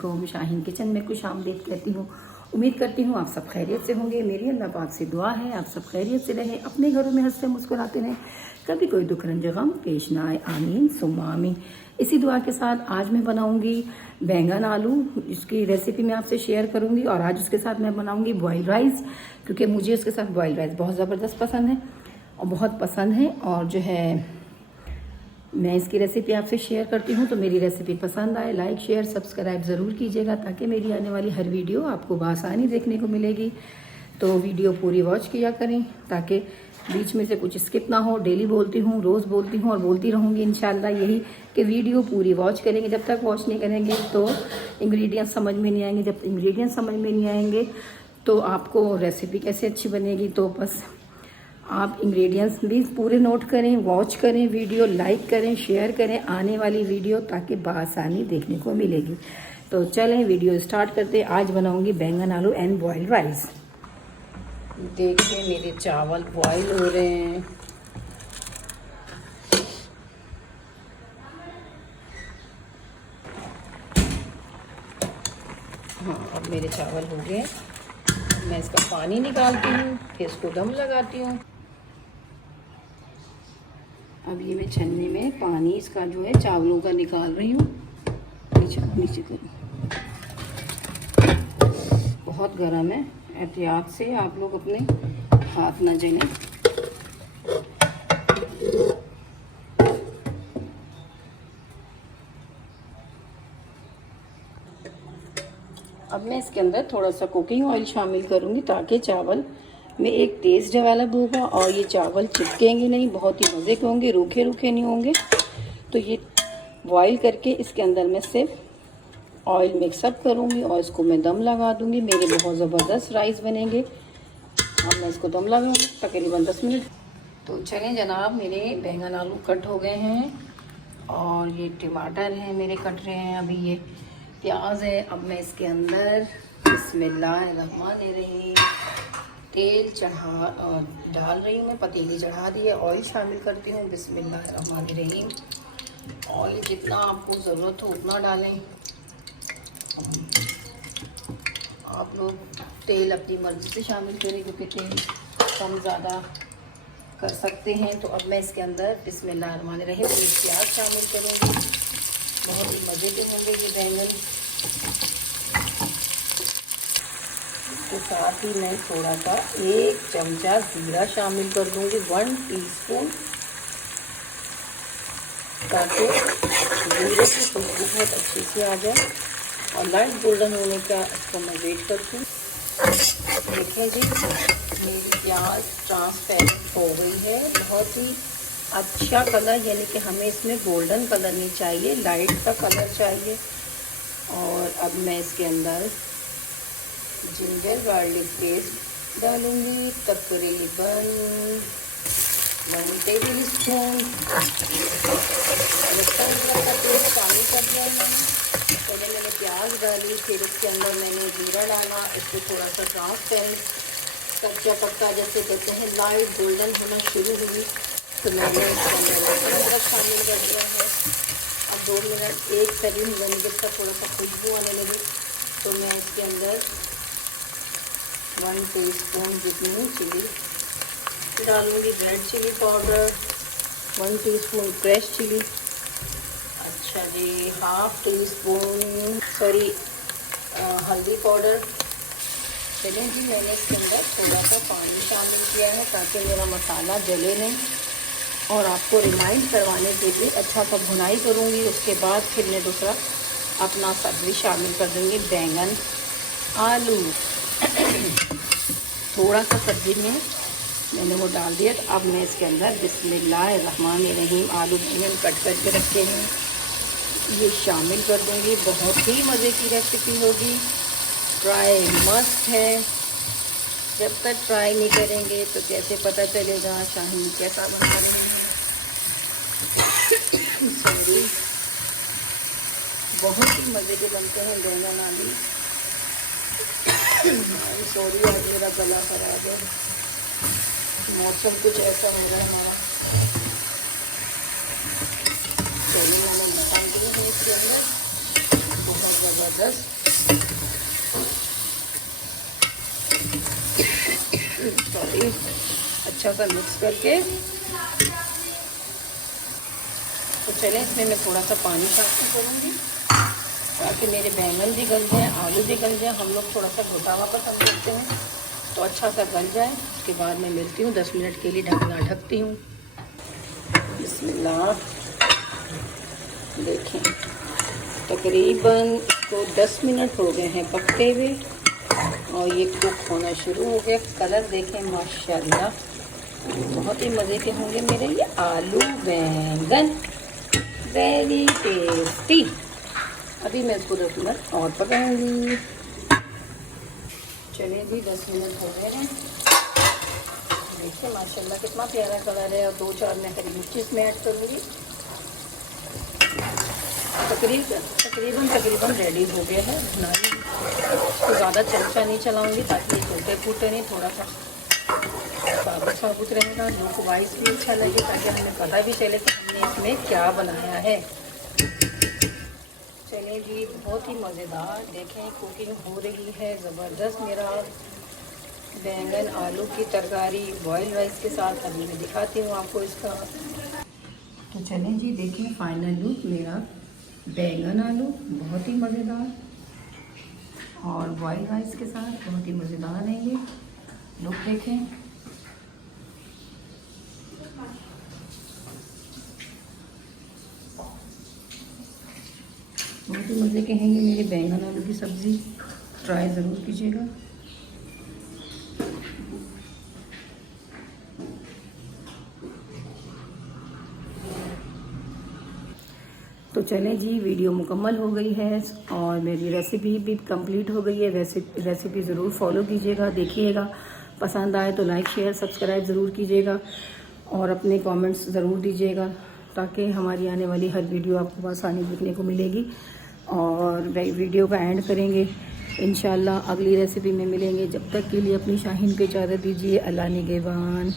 वालेकुम। शाहीन किचन में खुशामदीद कहती हूँ। उम्मीद करती हूँ आप सब खैरियत से होंगे। मेरी अल्लाह पाक से दुआ है आप सब खैरियत से रहें, अपने घरों में हंसते मुस्कुराते रहें, कभी कोई दुख रंज गम पेश ना आए। आमीन सुम्मा आमीन। इसी दुआ के साथ आज मैं बनाऊंगी बैंगन आलू, इसकी रेसिपी मैं आपसे शेयर करूंगी। और आज उसके साथ मैं बनाऊंगी बॉयल राइस, क्योंकि मुझे उसके साथ बॉयल राइस बहुत ज़बरदस्त पसंद है और बहुत पसंद है। और जो है मैं इसकी रेसिपी आपसे शेयर करती हूँ, तो मेरी रेसिपी पसंद आए लाइक शेयर सब्सक्राइब ज़रूर कीजिएगा, ताकि मेरी आने वाली हर वीडियो आपको बआसानी देखने को मिलेगी। तो वीडियो पूरी वॉच किया करें ताकि बीच में से कुछ स्किप ना हो। डेली बोलती हूँ, रोज़ बोलती हूँ और बोलती रहूँगी इंशाल्लाह यही कि वीडियो पूरी वॉच करेंगे। जब तक वॉच नहीं करेंगे तो इंग्रेडिएंट्स समझ में नहीं आएंगे, जब इंग्रेडिएंट्स समझ में नहीं आएंगे तो आपको रेसिपी कैसे अच्छी बनेगी। तो बस आप इंग्रेडिएंट्स भी पूरे नोट करें, वॉच करें, वीडियो लाइक करें, शेयर करें आने वाली वीडियो, ताकि बआसानी देखने को मिलेगी। तो चलें वीडियो स्टार्ट करते हैं। आज बनाऊंगी बैंगन आलू एंड बॉयल राइस। देखिए मेरे चावल बॉयल हो रहे हैं। हाँ, अब मेरे चावल हो गए। मैं इसका पानी निकालती हूँ, फिर इसको दम लगाती हूँ। अब ये मैं छन्नी में पानी इसका जो है चावलों का निकाल रही हूँ। नीचे करो, बहुत गर्म है, एहतियात से आप लोग अपने हाथ न जलें। अब मैं इसके अंदर थोड़ा सा कुकिंग ऑयल शामिल करूँगी, ताकि चावल में एक टेस्ट डेवलप होगा और ये चावल चिपकेंगे नहीं, बहुत ही मज़े के होंगे, रूखे रूखे नहीं होंगे। तो ये बॉईल करके इसके अंदर मैं सिर्फ ऑयल मिक्सअप करूँगी और इसको मैं दम लगा दूँगी। मेरे बहुत ज़बरदस्त राइस बनेंगे। अब मैं इसको दम लगाऊँगी तकरीबन 10 मिनट। तो चलें जनाब, मेरे बैंगन आलू कट हो गए हैं और ये टमाटर हैं मेरे कट रहे हैं, अभी ये प्याज है। अब मैं इसके अंदर बिस्मिल्लाहिर्रहमानिर्रहीम तेल डाल रही हूँ। मैं पतीली चढ़ा दी है, ऑयल शामिल करती हूँ। बिस्मिल्लाहिर्रहमानिर्रहीम। ऑयल जितना आपको ज़रूरत हो उतना डालें। आप लोग तेल अपनी मर्ज़ी से शामिल करें, क्योंकि तेल कम ज़्यादा कर सकते हैं। तो अब मैं इसके अंदर बिस्मिल्लाहिर्रहमानिर्रहीम प्याज शामिल करूँगी। बहुत ही मज़े के होंगे ये बैंगन। इसके साथ ही मैं थोड़ा सा 1 चमचा ज़ीरा शामिल कर दूँगी, 1 टीस्पून, ताकि ज़ीरे की खुशबू बहुत अच्छी से आ जाए। और लाइट गोल्डन होने का इसको मैं वेट करती हूँ। देखें जी, मेरी प्याज ट्रांसपेरेंट हो गई है, बहुत ही अच्छा कलर, यानी कि हमें इसमें गोल्डन कलर नहीं चाहिए, लाइट सा कलर चाहिए। और अब मैं इसके अंदर जिंजर गार्लिक पेस्ट डालूंगी, तकरीबन 1 टेबल स्पून। पेस्ट पानी कर दिया है। पहले मैंने प्याज डाली, फिर इसके अंदर मैंने जीरा डाला। इसको थोड़ा सा ट्रांसपेरेंट कच्चा पक्का जैसे कहते हैं लाइट गोल्डन होना शुरू हुई तो मैंने इसके अंदर अदरक शामिल कर दिया है। अब 2 मिनट एक करीब मैंने जब तक थोड़ा सा खुशबू आने लगी तो मैं इसके अंदर 1 टीस्पून जितनी चिली डालूँगी, red chilli powder, 1 teaspoon fresh chilli, अच्छा जी, 1/2 टीस्पून हल्दी पाउडर। चलिए जी, मैंने इसके अंदर थोड़ा सा पानी शामिल किया है ताकि मेरा मसाला जले नहीं। और आपको रिमाइंड करवाने के लिए अच्छा सा भुनाई करूँगी। उसके बाद फिर मैं दूसरा अपना सब्ज़ी शामिल कर दूँगी, बैंगन आलू। थोड़ा सा सब्ज़ी में मैंने वो डाल दिया। तो अब मैं इसके अंदर बिस्मिल्लाहिर्रहमानिर्रहीम आलू बैंगन कट करके रखे हैं ये शामिल कर दूँगी। बहुत ही मज़े की रेसिपी होगी, ट्राई मस्ट है। जब तक ट्राई नहीं करेंगे तो कैसे पता चलेगा शाहीन कैसा बन रहे हैं। सॉरी, बहुत ही मज़े के बनते हैं बैंगन आलू। सॉरी, आज मेरा गला खराब है, मौसम कुछ ऐसा हो रहा है हमारा। चलिए मैंने निकाल दिए हैं इसके अंदर, बहुत ज़बरदस्त ज़बरदस्त। सॉरी, अच्छा सा मिक्स करके तो चलें इसमें मैं थोड़ा सा पानी शामिल करूँगी ताकि मेरे बैंगन भी गल जाएँ, आलू भी गल जाए। हम लोग थोड़ा सा घोटावा पसंद करते हैं तो अच्छा सा गल जाए। उसके बाद मैं मिलती हूँ, 10 मिनट के लिए ढकती हूँ। बिस्मिल्लाह, देखें तकरीबन इसको 10 मिनट हो गए हैं पकते हुए और ये कुक होना शुरू हो गया। कलर देखें माशाल्लाह, बहुत ही मज़े के होंगे मेरे ये आलू बैंगन, वेरी टेस्टी। अभी मैं इसको 10 मिनट और पकाऊंगी। चलिए जी, 10 मिनट हो गए हैं। देखिए माशाल्लाह कितना प्यारा कलर है। और 2-4 मैं हरी मिर्ची इसमें ऐड करूँगी। तकरीबन रेडी हो गया है भुनाई। तो ज़्यादा चमचा नहीं चलाऊँगी ताकि ये टूटे फूटे नहीं, थोड़ा सा साबुत रहेगा। लोगों को वाइस भी अच्छा लगे ताकि हमें पता भी चले कि हमने इसमें क्या बनाया है। चलिए जी, बहुत ही मज़ेदार देखें कुकिंग हो रही है ज़बरदस्त। मेरा बैंगन आलू की तरकारी बॉयल राइस के साथ अभी मैं दिखाती हूँ आपको इसका। तो चलें जी, देखें फाइनल लुक मेरा बैंगन आलू बहुत ही मज़ेदार और बॉयल राइस के साथ बहुत ही मज़ेदार है ये। लुक देखें, बहुत ही मज़े के हैं ये मेरे बैंगन आलू की सब्ज़ी। ट्राई ज़रूर कीजिएगा। तो चलें जी, वीडियो मुकम्मल हो गई है और मेरी रेसिपी भी कंप्लीट हो गई है। रेसिपी ज़रूर फॉलो कीजिएगा, देखिएगा। पसंद आए तो लाइक शेयर सब्सक्राइब ज़रूर कीजिएगा और अपने कमेंट्स ज़रूर दीजिएगा ताकि हमारी आने वाली हर वीडियो आपको आसानी देखने को मिलेगी। और वीडियो का एंड करेंगे इंशाल्लाह, अगली रेसिपी में मिलेंगे। जब तक के लिए अपनी शाहीन को इजाज़त दीजिए। अल्लाह निगहबान।